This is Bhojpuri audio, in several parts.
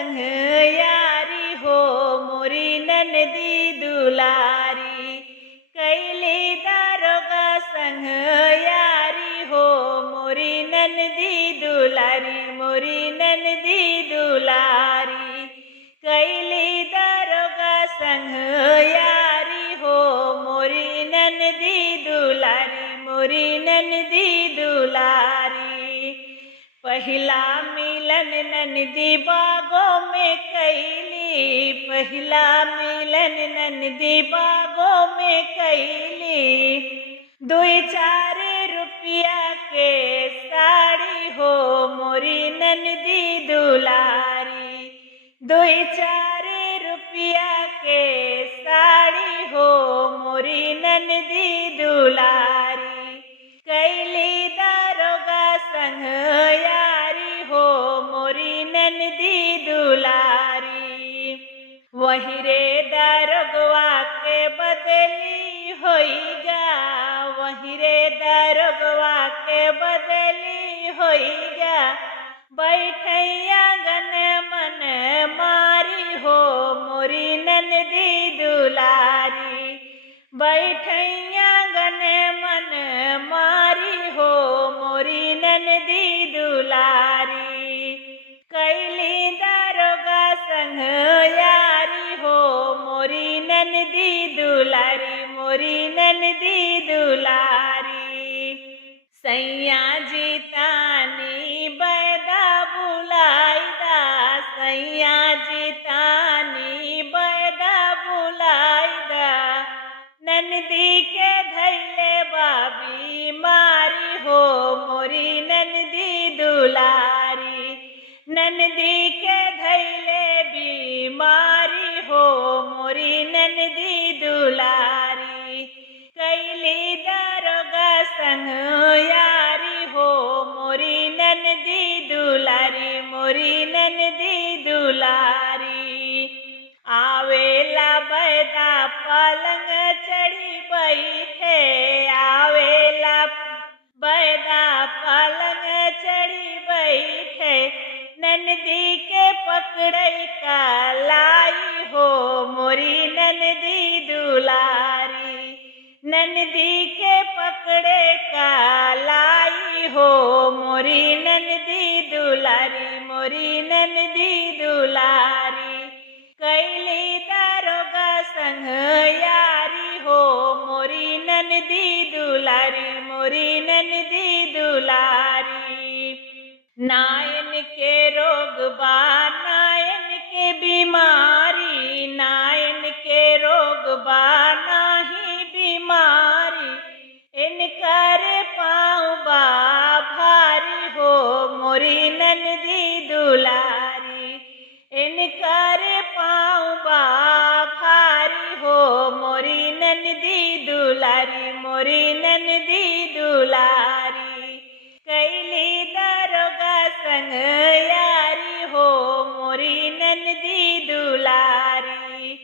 संग यारी हो मोरी ननदी दुलारी। कैली दारोगा संग यारी हो मोरी ननदी दुलारी, मोरी ननदी दुलारी। कैली दारोगा संग यारी हो मोरी ननदी दुलारी, मोरी ननदी दुलारी। पहिला मिलन ननदी बागों में कैली, पहिला मिलन ननदी बागों में कैली। 2-4 रुपया के साड़ी हो मोरी ननदी दुलारी, 2-4 रुपया के साड़ी हो मोरी ननदी दुलारी। कैली दारोगा संग यारी हो मोरी ननदी दुलारी। वही रे दारोगवा के बदली होइगा, वही रे दारोगवा के बदली होइगा। बैठैया गन मन मारी हो मोरी ननदी दुलारी, बैठैया गन मन मारी हो मोरी ननदी दुलारी। कैली दारोगा संग यारी हो मोरी ननदी दुलारी, मोरी ननदी दुलारी। सैया जीतानी बैदा बुलाईदा, सैया जीतानी बैदा बुलाईदा। ननदी के धैले बाबी मारी हो मोरी ननदी दुलारी, ननदी के धैले बीमारी हो मोरी ननदी दुलारी। कैली दारोगा संग यारी हो मोरी ननदी दुलारी, मोरी ननदी दुलारी। आवेला बैदा पलंग चढ़ी बैठे, आवेला बैदा पलंग चढ़ी बैठे। ननदी के पकड़ई लाई हो मोरी ननदी दुलारी, ननदी के पकड़े लाई हो मोरी ननदी दुलारी, मोरी ननदी दुलारी। कैली दारोगा संग यारी हो मोरी ननदी दुलारी, मोरी ननदी दुलारी। नायन के रोग बा नायन के बीमारी, नायन के रोग बा नाही बीमारी। इनकर पाँव बा भारी हो मोरी ननदी दुलारी, इनकर पाँव बा भारी हो मोरी ननदी दुलारी, मोरी ननदी दुलारी। कैली दारोगा संग यारी हो मोरी ननदी दुलारी,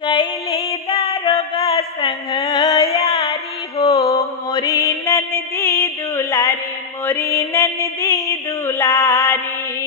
कैली दारोगा संग यारी हो मोरी ननदी दुलारी, मोरी ननदी दुलारी।